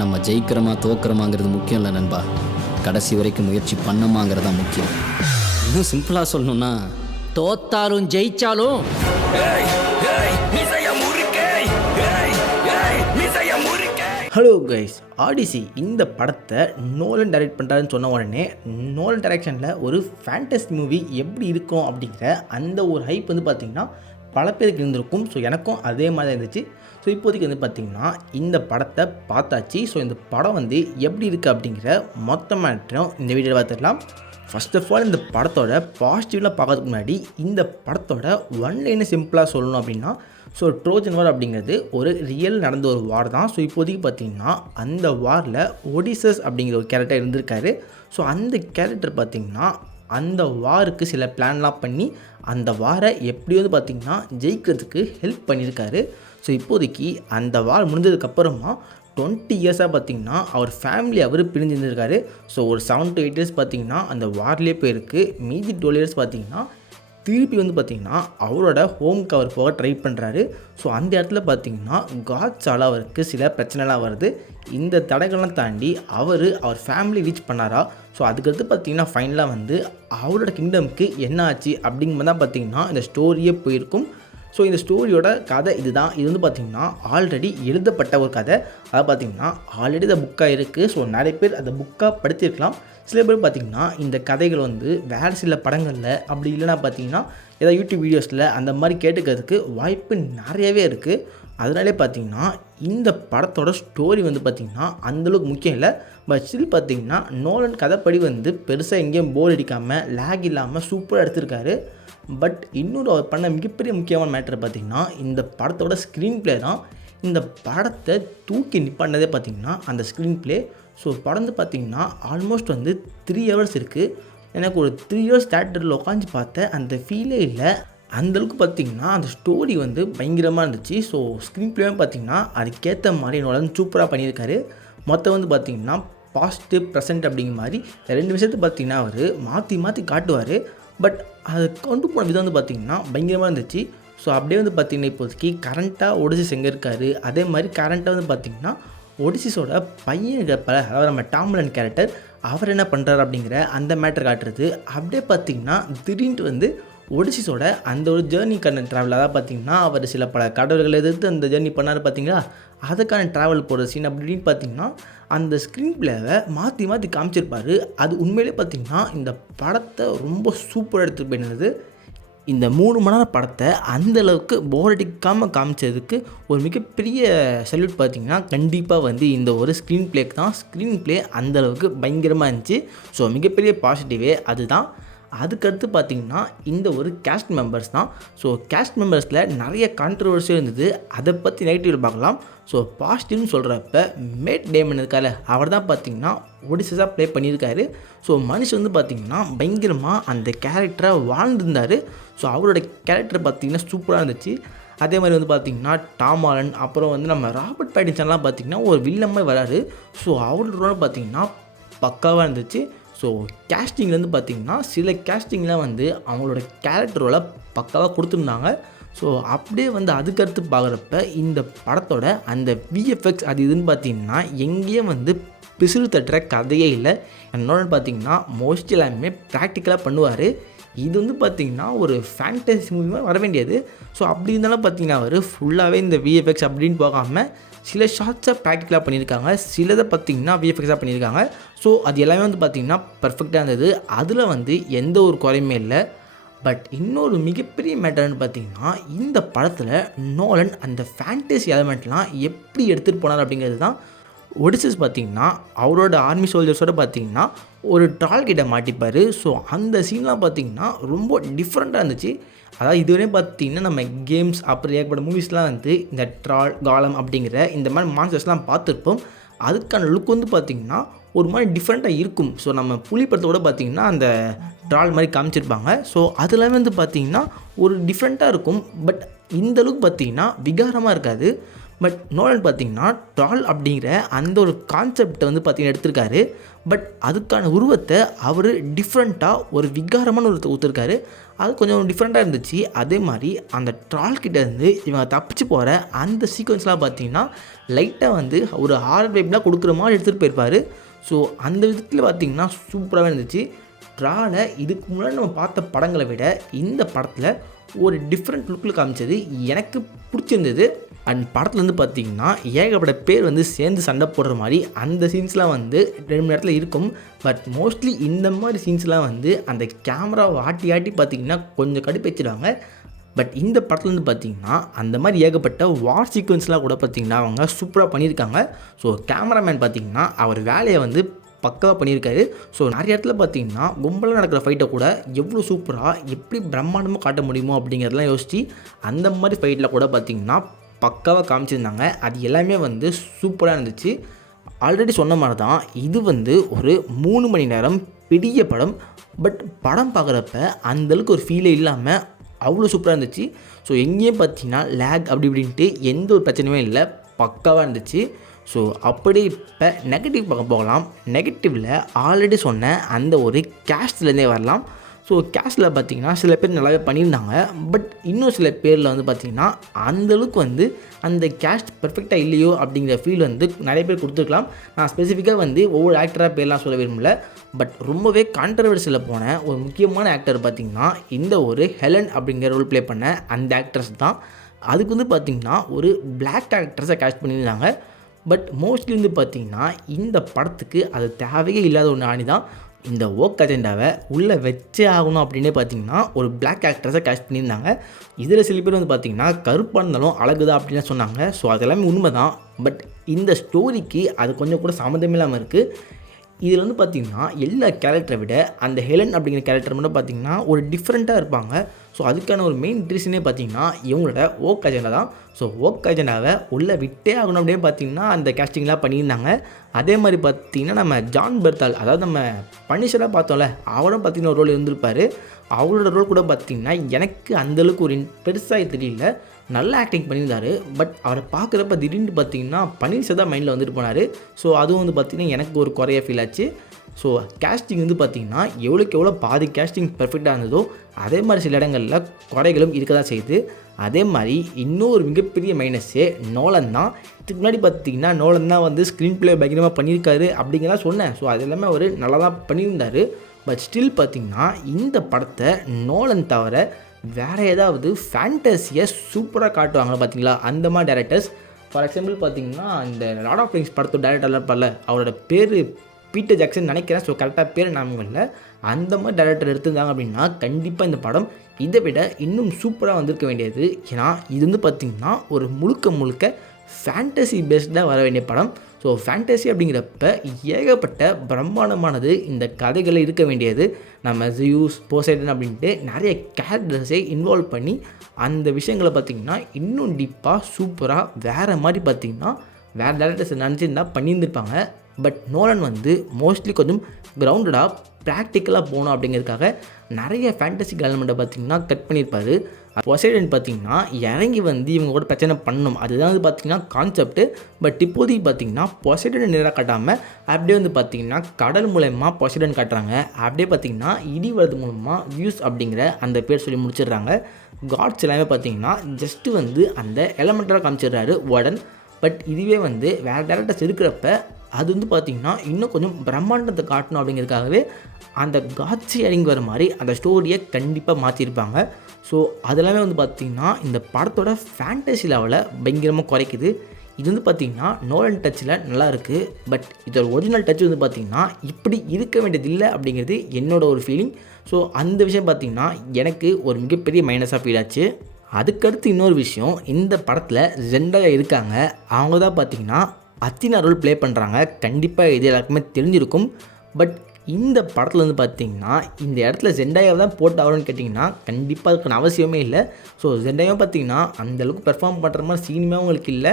நம்ம ஜெயிக்கிறோமா தோக்குறோமாங்கிறது முக்கியம் இல்லை நண்பா, கடைசி வரைக்கும் முயற்சி பண்ணோமாங்கிறது தான் முக்கியம். இன்னும் சிம்பிளாக சொல்லணும்னா, தோத்தாலும் ஜெயிச்சாலும் ஹலோ கைஸ், ஆடிசி இந்த படத்தை நோலன் டைரக்ட் பண்ணுறாருன்னு சொன்ன உடனே நோலன் டைரக்ஷனில் ஒரு ஃபேண்டசி மூவி எப்படி இருக்கும் அப்படிங்கிற அந்த ஒரு ஹைப் வந்து பார்த்திங்கன்னா பல பேருக்கு இருந்திருக்கும். ஸோ எனக்கும் அதே மாதிரி தான் இருந்துச்சு. ஸோ இப்போதைக்கு வந்து பார்த்திங்கன்னா இந்த படத்தை பார்த்தாச்சு. ஸோ இந்த படம் வந்து எப்படி இருக்குது அப்படிங்கிற மொத்த மேட்டரும் இந்த வீடியோவில் பார்த்துடலாம். ஃபர்ஸ்ட் ஆஃப் ஆல் இந்த படத்தோட பாசிட்டிவில் பார்க்கறதுக்கு முன்னாடி இந்த படத்தோட ஒன்லைனை சிம்பிளாக சொல்லணும் அப்படின்னா, ஸோ ட்ரோஜன் வார் அப்படிங்கிறது ஒரு ரியல் நடந்த ஒரு வார் தான். ஸோ இப்போதைக்கு பார்த்திங்கன்னா அந்த வாரில் ஒடிசஸ் அப்படிங்கிற ஒரு கேரக்டர் இருந்திருக்காரு. ஸோ அந்த கேரக்டர் பார்த்திங்கன்னா அந்த வாருக்கு சில பிளான்லாம் பண்ணி அந்த வாரை எப்படி வந்து பார்த்திங்கன்னா ஜெயிக்கிறதுக்கு ஹெல்ப் பண்ணியிருக்காரு. ஸோ இப்போதைக்கு அந்த வார் முடிஞ்சதுக்கப்புறமா 20 இயர்ஸாக பார்த்திங்கன்னா அவர் ஃபேமிலி அவர் பிரிஞ்சிருந்திருக்காரு. ஸோ ஒரு 7 to 8 இயர்ஸ் பார்த்திங்கன்னா அந்த வார்லேயே போயிருக்கு. மீதி 12 இயர்ஸ் பார்த்திங்கன்னா திருப்பி வந்து பார்த்திங்கன்னா அவரோட ஹோம்க்கு அவர் போக ட்ரை பண்ணுறாரு. ஸோ அந்த இடத்துல பார்த்திங்கன்னா காட்ஸால் அவருக்கு சில பிரச்சனைலாம் வருது. இந்த தடைகள்லாம் தாண்டி அவர் ஃபேமிலி ரீச் பண்ணாரா? ஸோ அதுக்கடுத்து பார்த்திங்கன்னா ஃபைனலாக வந்து அவரோட கிங்டம்க்கு என்ன ஆச்சு அப்படிங்கும்போது தான் பார்த்திங்கன்னா இந்த ஸ்டோரியே போயிருக்கும். ஸோ இந்த ஸ்டோரியோட கதை இதுதான். இது வந்து பார்த்திங்கன்னா ஆல்ரெடி எழுதப்பட்ட ஒரு கதை. அதை பார்த்திங்கன்னா ஆல்ரெடி இந்த புக்காக இருக்குது. ஸோ நிறைய பேர் அந்த புக்காக படித்திருக்கலாம். சில பேர் பார்த்திங்கன்னா இந்த கதைகள் வந்து வேறு சில படங்களில் அப்படி இல்லைனா பார்த்திங்கன்னா ஏதாவது யூடியூப் வீடியோஸில் அந்த மாதிரி கேட்டுக்கிறதுக்கு வாய்ப்பு நிறையவே இருக்குது. அதனாலே பார்த்திங்கன்னா இந்த படத்தோட ஸ்டோரி வந்து பார்த்திங்கன்னா அந்தளவுக்கு முக்கியம் இல்லை. பட் ஸ்டில் பார்த்திங்கன்னா நோலன் கதைப்படி வந்து பெருசாக எங்கேயும் போர் அடிக்காமல் லேக் இல்லாமல் சூப்பராக எடுத்திருக்காரு. பட் இன்னொரு அவர் பண்ண மிகப்பெரிய முக்கியமான மேட்டர் பார்த்திங்கன்னா இந்த படத்தோட ஸ்க்ரீன் ப்ளே தான். இந்த படத்தை தூக்கி நிப்பாட்டினதே பார்த்திங்கன்னா அந்த ஸ்க்ரீன் ப்ளே. ஸோ படம் வந்து பார்த்திங்கன்னா ஆல்மோஸ்ட் வந்து 3 hours இருக்குது. எனக்கு ஒரு 3 hours தேட்டரில் உட்காந்து பார்த்த அந்த ஃபீலே இல்லை. அந்தளவுக்கு பார்த்திங்கன்னா அந்த ஸ்டோரி வந்து பயங்கரமாக இருந்துச்சு. ஸோ ஸ்க்ரீன் ப்ளேவும் பார்த்திங்கன்னா அதுக்கேற்ற மாதிரி என்னோட சூப்பராக பண்ணியிருக்காரு. மொத்தம் வந்து பார்த்திங்கன்னா பாஸ்ட் ப்ரெசென்ட் அப்படிங்கிற மாதிரி 2 விஷயத்தை பார்த்திங்கன்னா அவர் மாற்றி மாற்றி காட்டுவார். பட் அதை கொண்டு போன விதம் வந்து பார்த்திங்கன்னா பயங்கரமாக இருந்துச்சு. ஸோ அப்படியே வந்து பார்த்திங்கன்னா இப்போதைக்கு கரண்ட்டாக ஒடிசிஸ் எங்கே இருக்கார், அதே மாதிரி கரண்ட்டாக வந்து பார்த்திங்கன்னா ஒடிசிஸோட பையன் இருப்ப, அதாவது நம்ம டாம் ஹாலண்ட் கேரக்டர் அவர் என்ன பண்ணுறாரு அப்படிங்கிற அந்த மேட்டர் காட்டுறது. அப்படியே பார்த்திங்கன்னா திடீர்னு வந்து ஒடிசிஸோட அந்த ஒரு ஜேர்னிக்கான ட்ராவல், அதாவது பார்த்திங்கன்னா அவர் சில பல கடவுள்களை எதிர்த்து அந்த ஜேர்னி பண்ணார் பார்த்திங்களா, அதுக்கான ட்ராவல் போகிற சீன் அப்படின்னு பார்த்திங்கன்னா அந்த ஸ்க்ரீன் பிளேவை மாற்றி மாற்றி காமிச்சிருப்பார். அது உண்மையிலே பார்த்திங்கன்னா இந்த படத்தை ரொம்ப சூப்பராக எடுத்துகிட்டு போயிருந்தது. இந்த 3 மணி நேரம் படத்தை அந்தளவுக்கு போர் அடிக்காமல் காமிச்சதுக்கு ஒரு மிகப்பெரிய சல்யூட் பார்த்திங்கன்னா கண்டிப்பாக வந்து இந்த ஒரு ஸ்க்ரீன் பிளேக்கு தான். ஸ்க்ரீன் பிளே அந்தளவுக்கு பயங்கரமாக இருந்துச்சு. ஸோ மிகப்பெரிய பாசிட்டிவே அதுதான். அதுக்கடுத்து பார்த்திங்கன்னா இந்த ஒரு கேஸ்ட் மெம்பர்ஸ் தான். ஸோ கேஸ்ட் மெம்பர்ஸில் நிறைய கான்ட்ரவர்சியும் இருந்தது. அதை பற்றி நெகட்டிவ் பார்க்கலாம். ஸோ பாசிட்டிவ்னு சொல்கிறப்ப மேட் டேமன் இருக்கார், அவர் தான் பார்த்திங்கன்னா ஒடிசஸாக ப்ளே பண்ணியிருக்காரு. ஸோ மனுஷன் வந்து பார்த்திங்கன்னா பயங்கரமாக அந்த கேரக்டரை வாழ்ந்துருந்தார். ஸோ அவரோட கேரக்டர் பார்த்திங்கன்னா சூப்பராக இருந்துச்சு. அதே மாதிரி வந்து பார்த்திங்கன்னா டாம் ஹாலண்ட், அப்புறம் வந்து நம்ம ராபர்ட் பேட்டின்சன்லாம் பார்த்திங்கன்னா ஒரு வில்லமாக வராரு. ஸோ அவரோட பார்த்திங்கன்னா பக்காவாக இருந்துச்சு. ஸோ கேஸ்டிங்லேருந்து பார்த்திங்கன்னா சில கேஸ்டிங்லாம் வந்து அவங்களோட கேரக்டரோட பக்காவாக கொடுத்துருந்தாங்க. ஸோ அப்படியே வந்து அதுக்கடுத்து பார்க்குறப்ப இந்த படத்தோட அந்த விஎஃப்எக்ஸ் அது இதுன்னு பார்த்திங்கன்னா எங்கேயும் வந்து பிசுறு தட்டுற கதையே இல்லை. என்னோட பார்த்திங்கன்னா மோஸ்ட்லி எல்லாமே ப்ராக்டிக்கலாக பண்ணுவார். இது வந்து பார்த்திங்கன்னா ஒரு ஃபேண்டசி மூவியாக வர வேண்டியது. ஸோ அப்படி இருந்தாலும் பார்த்திங்கன்னா அவர் ஃபுல்லாகவே இந்த விஎஃப்எக்ஸ் அப்படின்னு போகாமல் சில ஷார்ட்ஸை ப்ராக்டிக்கலாக பண்ணியிருக்காங்க, சிலதை பார்த்திங்கன்னா விஎஃப்எக்ஸாக பண்ணியிருக்காங்க. ஸோ அது எல்லாமே வந்து பார்த்திங்கன்னா பர்ஃபெக்டாக இருந்தது. அதில் வந்து எந்த ஒரு குறையுமே இல்லை. பட் இன்னொரு மிகப்பெரிய மேட்டர்னு பார்த்திங்கன்னா இந்த படத்தில் நோலன் அந்த ஃபேண்டசி எலமெண்ட்லாம் எப்படி எடுத்துகிட்டு போனார் அப்படிங்கிறது தான். ஒடிசஸ் பார்த்திங்கன்னா அவரோட ஆர்மி சோல்ஜர்ஸோடு பார்த்திங்கன்னா ஒரு ட்ரால் கிட்ட மாட்டிப்பார். ஸோ அந்த சீன்லாம் பார்த்திங்கன்னா ரொம்ப டிஃப்ரெண்ட்டாக இருந்துச்சு. அதாவது இதுவரை பார்த்திங்கன்னா நம்ம கேம்ஸ் அப்புறம் ஏற்பட்ட மூவிஸ்லாம் வந்து இந்த ட்ரால் காலம் அப்படிங்கிற இந்த மாதிரி மான்ஸ்டர்ஸ்லாம் பார்த்துருப்போம். அதுக்கான லுக் வந்து பார்த்திங்கன்னா ஒரு மாதிரி டிஃப்ரெண்ட்டாக இருக்கும். ஸோ நம்ம புலி படத்தோட பார்த்திங்கன்னா அந்த ட்ரால் மாதிரி காமிச்சிருப்பாங்க. ஸோ அதெல்லாம் வந்து பார்த்திங்கன்னா ஒரு டிஃப்ரெண்ட்டாக இருக்கும். பட் இந்த லுக் பார்த்திங்கன்னா விகாரமாக இருக்காது. பட் நோலன் பார்த்திங்கன்னா ட்ரால் அப்படிங்கிற அந்த ஒரு கான்செப்டை வந்து பார்த்திங்கன்னா எடுத்திருக்காரு. பட் அதுக்கான உருவத்தை அவர் டிஃப்ரெண்ட்டாக ஒரு விகாரமான ஒரு ஊற்றிருக்காரு. அது கொஞ்சம் டிஃப்ரெண்ட்டாக இருந்துச்சு. அதே மாதிரி அந்த ட்ரால்கிட்டேருந்து இவங்க தப்பிச்சு போகிற அந்த சீக்வன்ஸ்லாம் பார்த்திங்கன்னா லைட்டாக வந்து ஒரு ஹாரர் வைப்லாம் கொடுக்குற மாதிரி எடுத்துகிட்டு போயிருப்பார். ஸோ அந்த விதத்தில் பார்த்திங்கன்னா சூப்பராகவே இருந்துச்சு. ட்ராலை இதுக்கு முன்னாடி நம்ம பார்த்த படங்களை விட இந்த படத்தில் ஒரு டிஃப்ரெண்ட் லுக்கில் காமிச்சது எனக்கு பிடிச்சிருந்தது. அண்ட் படத்தில் வந்து பார்த்திங்கன்னா ஏகப்பட்ட பேர் வந்து சேர்ந்து சண்டை போடுற மாதிரி அந்த சீன்ஸ்லாம் வந்து 2 மணி நேரத்தில் இருக்கும். பட் மோஸ்ட்லி இந்த மாதிரி சீன்ஸ்லாம் வந்து அந்த கேமராவை ஆட்டி பார்த்திங்கன்னா கொஞ்சம் கடுப்பேச்சிடுவாங்க. பட் இந்த படத்தில் வந்து பார்த்திங்கன்னா அந்த மாதிரி ஏகப்பட்ட வார் சீக்வன்ஸ்லாம் கூட பார்த்திங்கன்னா அவங்க சூப்பராக பண்ணியிருக்காங்க. ஸோ கேமராமேன் பார்த்திங்கன்னா அவர் வேலையை வந்து பக்காவாக பண்ணியிருக்காரு. ஸோ நிறைய இடத்துல பார்த்திங்கன்னா கும்பலாக நடக்கிற ஃபைட்டை கூட எவ்வளோ சூப்பராக எப்படி பிரம்மாண்டமாக காட்ட முடியுமோ அப்படிங்கிறதெல்லாம் யோசித்து அந்த மாதிரி ஃபைட்டில் கூட பார்த்திங்கன்னா பக்காவாக காமிச்சிருந்தாங்க. அது எல்லாமே வந்து சூப்பராக இருந்துச்சு. ஆல்ரெடி சொன்ன மாதிரி தான் இது வந்து ஒரு 3 மணி நேரம் பெரிய படம். பட் படம் பார்க்குறப்ப அந்தளவுக்கு ஒரு ஃபீலே இல்லாமல் அவ்வளோ சூப்பராக இருந்துச்சு. ஸோ எங்கேயும் பார்த்திங்கன்னா லேக் அப்படி இப்படின்ட்டு எந்த ஒரு பிரச்சனையுமே இல்லை, பக்காவாக இருந்துச்சு. ஸோ அப்படி இப்போ நெகட்டிவ் பார்க்க போகலாம். நெகட்டிவில் ஆல்ரெடி சொன்ன அந்த ஒரு கேஸ்ட்லேருந்தே வரலாம். ஸோ கேஸ்டில் பார்த்திங்கன்னா சில பேர் நல்லாவே பண்ணியிருந்தாங்க. பட் இன்னும் சில பேரில் வந்து பார்த்திங்கன்னா அந்தளவுக்கு வந்து அந்த கேஸ்ட் பெர்ஃபெக்டாக இல்லையோ அப்படிங்கிற ஃபீல் வந்து நிறைய பேர் கொடுத்துருக்கலாம். நான் ஸ்பெசிஃபிக்காக வந்து ஒவ்வொரு ஆக்டராக பேர்லாம் சொல்ல விரும்பல. பட் ரொம்பவே கான்ட்ரவர்சியில் போன ஒரு முக்கியமான ஆக்டர் பார்த்திங்கன்னா இந்த ஒரு ஹெலன் அப்படிங்கிற ரோல் ப்ளே பண்ண அந்த ஆக்ட்ரஸ் தான். அதுக்கு வந்து பார்த்திங்கன்னா ஒரு பிளாக் ஆக்ட்ரஸை கேஸ்ட் பண்ணியிருந்தாங்க. பட் மோஸ்ட்லி வந்து பார்த்திங்கன்னா இந்த படத்துக்கு அது தேவையே இல்லாத ஒன்று ஆணி தான். இந்த ஒர்க் அஜெண்டாவை உள்ளே வச்சே ஆகணும் அப்படின்னே பார்த்திங்கன்னா ஒரு பிளாக் ஆக்ட்ரஸை கேஸ்ட் பண்ணியிருந்தாங்க. இதில் சில பேர் வந்து பார்த்திங்கன்னா கருப்பாக இருந்தாலும் அழகுதான் அப்படின்னு சொன்னாங்க. ஸோ அதெல்லாமே உண்மை தான். பட் இந்த ஸ்டோரிக்கு அது கொஞ்சம் கூட சம்மந்தமே இல்லாமல் இருக்குது. இதில் வந்து பார்த்திங்கன்னா எல்லா கேரக்டரை விட அந்த ஹெலன் அப்படிங்கிற கேரக்டர் மட்டும் பார்த்திங்கன்னா ஒரு டிஃப்ரெண்ட்டாக இருப்பாங்க. ஸோ அதுக்கான ஒரு மெயின் ரீசனே பார்த்திங்கன்னா இவங்களோட ஒர்க் அஜெண்டா தான். ஸோ ஒர்க் அஜெண்டாவை உள்ளே விட்டே ஆகணும் அப்படின்னு பார்த்திங்கன்னா அந்த கேஸ்டிங்லாம் பண்ணியிருந்தாங்க. அதே மாதிரி பார்த்திங்கன்னா நம்ம ஜான் பெர்தால், அதாவது நம்ம பனிஷராக பார்த்தோம்ல, அவரும் பார்த்திங்கன்னா ஒரு ரோல் இருந்திருப்பார். அவரோட ரோல் கூட பார்த்திங்கன்னா எனக்கு அந்தளவுக்கு ஒரு பெருசாக தெரியல. நல்ல ஆக்டிங் பண்ணியிருந்தார். பட் அவரை பார்க்குறப்ப திடீர்னு பார்த்திங்கன்னா பன்னீர் தான் மைண்டில் வந்துட்டு போனார். ஸோ அதுவும் வந்து பார்த்திங்கன்னா எனக்கு ஒரு குறைய ஃபீல் ஆச்சு. ஸோ கேஸ்டிங் வந்து பார்த்திங்கன்னா எவ்வளோக்கு எவ்வளோ பாதி கேஸ்டிங் பெர்ஃபெக்டாக இருந்ததோ அதே மாதிரி சில இடங்களில் குறைகளும் இருக்க தான் செய்யுது. அதே மாதிரி இன்னொரு மிகப்பெரிய மைனஸே நோலன் தான். இதுக்கு முன்னாடி பார்த்திங்கன்னா நோலன் தான் வந்து ஸ்க்ரீன் ப்ளே பயங்கரமாக பண்ணியிருக்காரு அப்படிங்கிறதான் சொன்னேன். ஸோ அது எல்லாமே அவர் நல்லா தான் பண்ணியிருந்தார். பட் ஸ்டில் பார்த்திங்கன்னா இந்த படத்தை நோலன் தவிர வேறு ஏதாவது ஃபேண்டஸியை சூப்பராக காட்டுவாங்களா பார்த்தீங்களா அந்த மாதிரி டேரக்டர்ஸ். ஃபார் எக்ஸாம்பிள் பார்த்திங்கன்னா இந்த லார்ட் ஆஃப் ரிங்ஸ் படத்தோட டேரக்டர்லாம் இருப்பார்ல, அவரோட பேர் பீட்டர் ஜாக்சன் நினைக்கிறேன். ஸோ கரெக்டாக பேர் நாமங்களில் அந்த மாதிரி டேரக்டர் எடுத்திருந்தாங்க அப்படின்னா கண்டிப்பாக இந்த படம் இதை விட இன்னும் சூப்பராக வந்திருக்க வேண்டியது. ஏன்னா இது வந்து பார்த்திங்கன்னா ஒரு முழுக்க ஃபேண்டசி பேஸ்டாக வர வேண்டிய படம். ஸோ ஃபேண்டசி அப்படிங்கிறப்ப ஏகப்பட்ட பிரம்மாண்டமானது இந்த கதைகளில் இருக்க வேண்டியது. நம்ம ஜியூஸ், போசைடன் அப்படின்ட்டு நிறைய கேரக்டர்ஸை இன்வால்வ் பண்ணி அந்த விஷயங்களை பார்த்திங்கன்னா இன்னும் டீப்பாக சூப்பராக வேறு மாதிரி பார்த்திங்கன்னா வேறு டேரக்டர்ஸ் நினச்சிருந்தா பண்ணியிருந்திருப்பாங்க. பட் நோலன் வந்து மோஸ்ட்லி கொஞ்சம் கிரவுண்டடாக ப்ராக்டிக்கலாக போகணும் அப்படிங்கிறதுக்காக நிறைய ஃபேண்டசிக் எலமெண்ட்டை பார்த்திங்கன்னா கட் பண்ணியிருப்பார். பொசைடன் பார்த்திங்கன்னா இறங்கி வந்து இவங்க கூட பிரச்சனை பண்ணணும், அதுதான் வந்து பார்த்திங்கன்னா கான்செப்ட்டு. பட் இப்போதைக்கு பார்த்திங்கன்னா பொசைடனை நேராக காட்டாமல் அப்படியே வந்து பார்த்திங்கன்னா கடல் மூலயமா பொசைடன் காட்டுறாங்க. அப்படியே பார்த்திங்கன்னா இடி வரது மூலமாக வியூஸ் அப்படிங்கிற அந்த பேர் சொல்லி முடிச்சிடுறாங்க. காட்ஸ் எல்லாமே பார்த்திங்கன்னா ஜஸ்ட்டு வந்து அந்த எலமெண்ட்டாக காமிச்சிடுறாரு வார்டன். பட் இதுவே வந்து வேறு டேரக்டர்ஸ் இருக்கிறப்ப அது வந்து பார்த்திங்கன்னா இன்னும் கொஞ்சம் பிரம்மாண்டத்தை காட்டணும் அப்படிங்கிறதுக்காகவே அந்த காட்சி இறங்கி வர மாதிரி அந்த ஸ்டோரியை கண்டிப்பாக மாற்றிருப்பாங்க. ஸோ அதெல்லாமே வந்து பார்த்திங்கன்னா இந்த படத்தோட ஃபேண்டசி லெவலை பயங்கரமாக குறைக்குது. இது வந்து பார்த்திங்கன்னா நோலன் டச்சில் நல்லா இருக்குது. பட் இதோட ஒரிஜினல் டச் வந்து பார்த்திங்கன்னா இப்படி இருக்க வேண்டியதில்லை அப்படிங்கிறது என்னோட ஒரு ஃபீலிங். ஸோ அந்த விஷயம் பார்த்திங்கன்னா எனக்கு ஒரு மிகப்பெரிய மைனஸாக ஃபீல் ஆச்சு. அதுக்கடுத்து இன்னொரு விஷயம், இந்த படத்தில் ஜெண்டாயா இருக்காங்க. அவங்க தான் பார்த்திங்கன்னா அத்தினா ரோல் ப்ளே பண்ணுறாங்க. கண்டிப்பாக இது எல்லாருக்குமே தெரிஞ்சிருக்கும். பட் இந்த படத்தில் வந்து பார்த்திங்கன்னா இந்த இடத்துல ஜெண்டாயாவை தான் போட்டு ஆகணும்னு கேட்டிங்கன்னா கண்டிப்பாக அதுக்கான அவசியமே இல்லை. ஸோ ஜெண்டாயாவை பார்த்திங்கன்னா அந்தளவுக்கு பெர்ஃபார்ம் பண்ணுற மாதிரி சீனுமே அவங்களுக்கு இல்லை.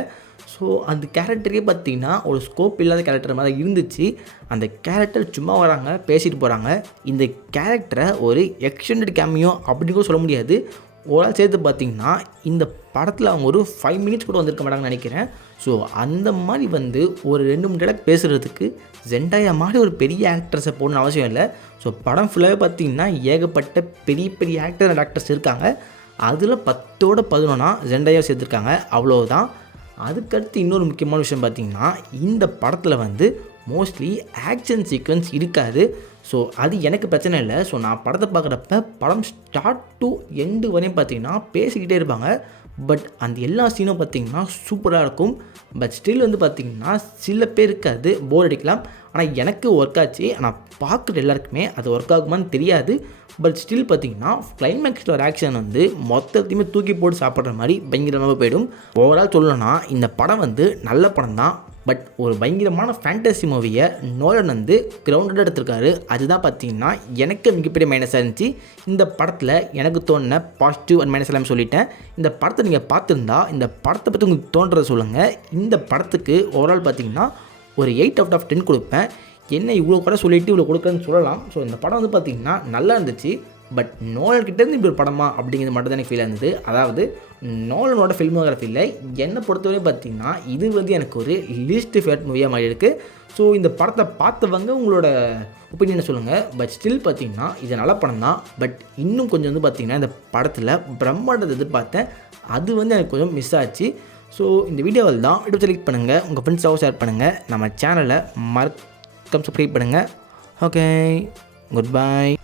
ஸோ அந்த கேரக்டரே பார்த்திங்கன்னா ஒரு ஸ்கோப் இல்லாத கேரக்டர் மாதிரி இருந்துச்சு. அந்த கேரக்டர் சும்மா வராங்க, பேசிட்டு போகிறாங்க. இந்த கேரக்டரை ஒரு எக்ஸ்டெண்டட் கேமியோ அப்படின்னு கூட சொல்ல முடியாது. ஓவரால் சேர்த்து பார்த்திங்கன்னா இந்த படத்தில் அவங்க ஒரு 5 மினிட்ஸ் கூட வந்திருக்க மாட்டாங்கன்னு நினைக்கிறேன். ஸோ அந்த மாதிரி வந்து ஒரு 2-3 டைலாக் பேசுகிறதுக்கு ஜெண்டாயா மாதிரி ஒரு பெரிய ஆக்ட்ரஸை போடணும்னு அவசியம் இல்லை. ஸோ படம் ஃபுல்லாகவே பார்த்திங்கன்னா ஏகப்பட்ட பெரிய பெரிய ஆக்டர் அண்ட் ஆக்டர்ஸ் இருக்காங்க. அதில் 10ஓட 11 ஜெண்டாயா சேர்த்துருக்காங்க, அவ்வளோதான். அதுக்கடுத்து இன்னொரு முக்கியமான விஷயம் பார்த்திங்கன்னா இந்த படத்தில் வந்து மோஸ்ட்லி ஆக்ஷன் சீக்வன்ஸ் இருக்காது. ஸோ அது எனக்கு பிரச்சனை இல்லை. ஸோ நான் படத்தை பார்க்குறப்ப படம் ஸ்டார்ட் டு எண்டு வரையும் பார்த்திங்கன்னா பேசிக்கிட்டே இருப்பாங்க. பட் அந்த எல்லா சீனும் பார்த்திங்கன்னா சூப்பராக இருக்கும். பட் ஸ்டில் வந்து பார்த்திங்கன்னா சில பேருக்கு அது போர் அடிக்கலாம். ஆனால் எனக்கு ஒர்க் ஆச்சு. ஆனால் பார்க்குற எல்லாருக்குமே அது ஒர்க் ஆகுமான்னு தெரியாது. பட் ஸ்டில் பார்த்திங்கன்னா கிளைமேக்ஸில் ஒரு ஆக்ஷன் வந்து மொத்தத்தையுமே தூக்கி போட்டு சாப்பிட்ற மாதிரி பயங்கரமாக போயிடும். ஓவரால் சொல்லணும்னா இந்த படம் வந்து நல்ல படம் தான். பட் ஒரு பயங்கரமான ஃபேண்டசி மூவியை நோலன் வந்து கிரவுண்டடாக எடுத்திருக்காரு. அதுதான் பார்த்திங்கன்னா எனக்கு மிகப்பெரிய மைனஸாக இருந்துச்சு. இந்த படத்தில் எனக்கு தோணுன பாசிட்டிவ் அண்ட் மைனஸ் எல்லாம் சொல்லிட்டேன். இந்த படத்தை நீங்கள் பார்த்துருந்தா இந்த படத்தை பற்றி உங்களுக்கு தோன்றதை சொல்லுங்கள். இந்த படத்துக்கு ஓவரால் பார்த்திங்கன்னா ஒரு 8/10 கொடுப்பேன். என்ன இவ்வளோ கூட சொல்லிவிட்டு இவ்வளோ கொடுக்குறேன்னு சொல்லலாம். ஸோ இந்த படம் வந்து பார்த்திங்கன்னா நல்லா இருந்துச்சு. பட் நோலன்கிட்டேருந்து இப்படி ஒரு படமா அப்படிங்கிறது மட்டும் தான் எனக்கு ஃபீல் இருந்தது. அதாவது நோலனோட ஃபில்மோகிராஃபியில் என்னை பொறுத்தவரையும் பார்த்திங்கன்னா இது வந்து எனக்கு ஒரு லீஸ்ட் ஃபேவரட் மூவியாக மாதிரி இருக்குது. ஸோ இந்த படத்தை பார்த்தவங்க உங்களோட ஒப்பீனியனை சொல்லுங்கள். பட் ஸ்டில் பார்த்திங்கன்னா இது நல்ல படம் தான். பட் இன்னும் கொஞ்சம் வந்து பார்த்திங்கன்னா இந்த படத்தில் பிரம்மாண்டத்தை எதிர்பார்த்தேன். அது வந்து எனக்கு கொஞ்சம் மிஸ் ஆச்சு. ஸோ இந்த வீடியோவில் தான் வீடியோ செலக்ட் பண்ணுங்கள், உங்கள் ஃப்ரெண்ட்ஸாகவும் ஷேர் பண்ணுங்கள், நம்ம சேனலை மறக்காம சப்ஸ்கிரைப் பண்ணுங்கள். Okay, good bye.